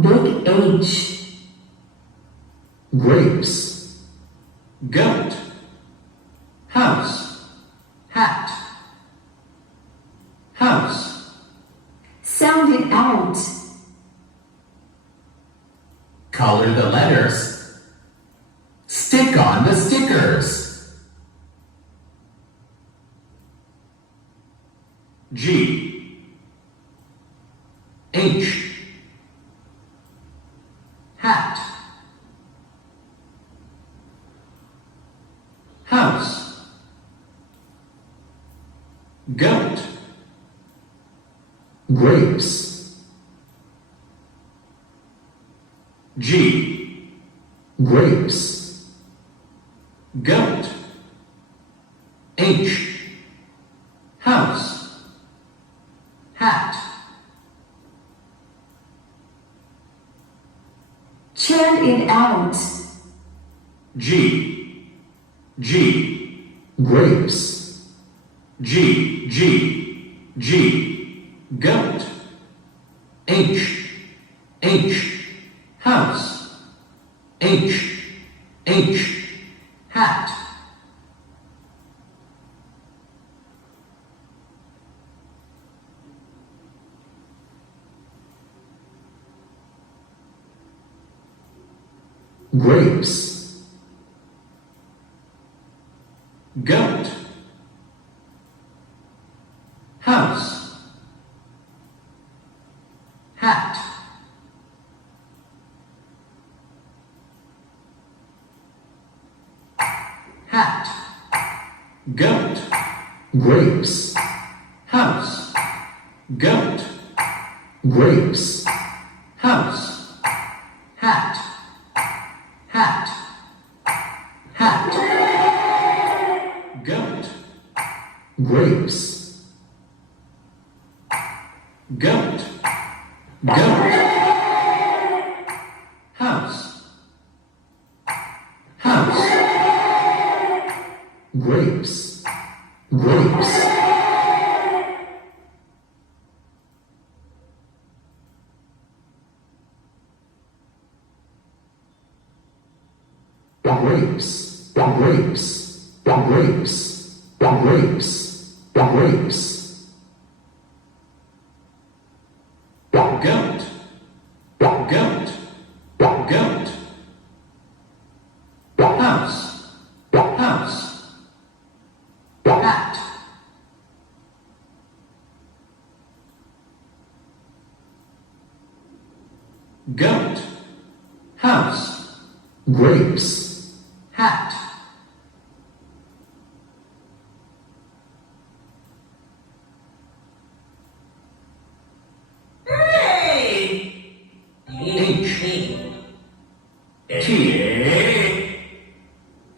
Big H. Grapes. Goat. House. Hat. House. Sound it out. Color the letters. Stick on the stickers. G. H. Hat. House. Goat. Grapes. G. Grapes. Goat. H. House. Hat. Chant it out. G. G. Grapes. G. G. G. Goat. H. H. House. H. H. Hat. Grapes. Goat. House. Hat. Hat. Goat. Grapes. House. Goat. Grapes. House. Hat. Hat. Hat. Goat. Grapes. Goat. Goat. House. House. Grapes. Grapes. Grapes. Grapes. Grapes. Grapes. Grapes. Goat. Goat. Goat. House. House. Hat. Goat. House. Grapes. Hat. H. T.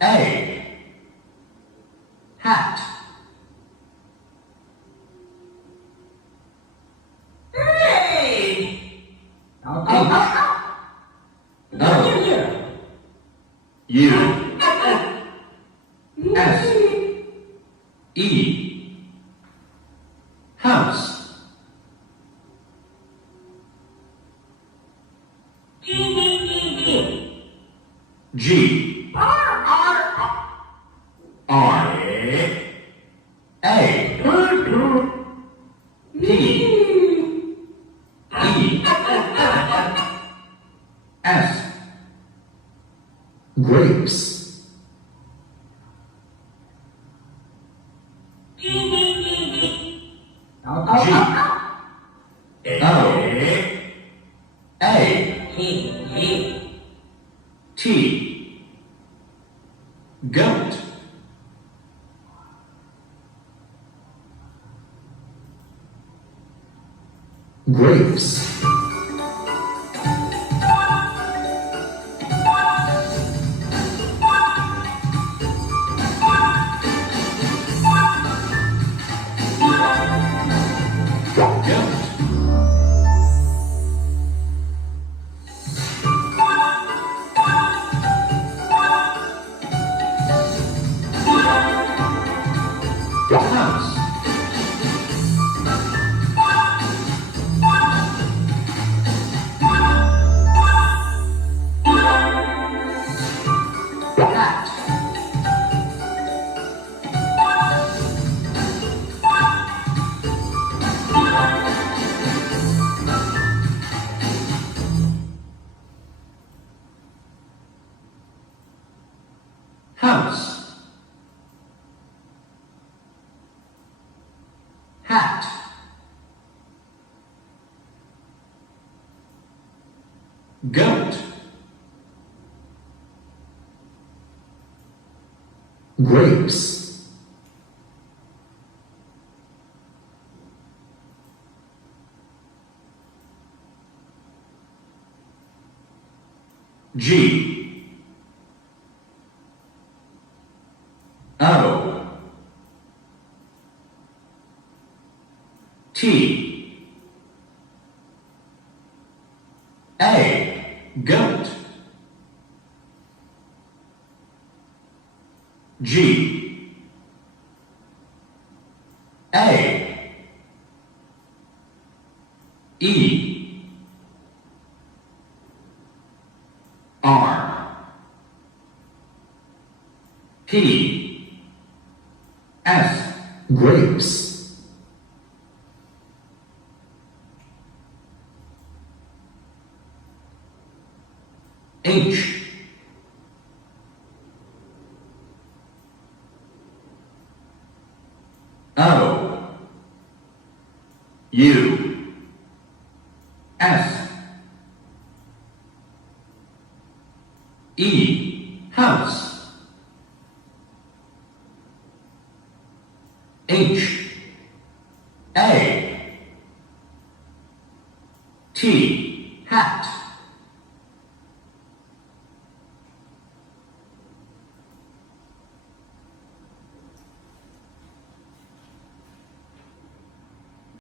A. Hat. U. S. E. House. G. R. A. P. E. S. Grapes. G. O. A. T. Goat. Grapes. House. house, hat, goat, grapes, G, O, T, A, goat, G, A, E, R, P, S, grapes, H, O, U, S, E, house, H, A, T, hat,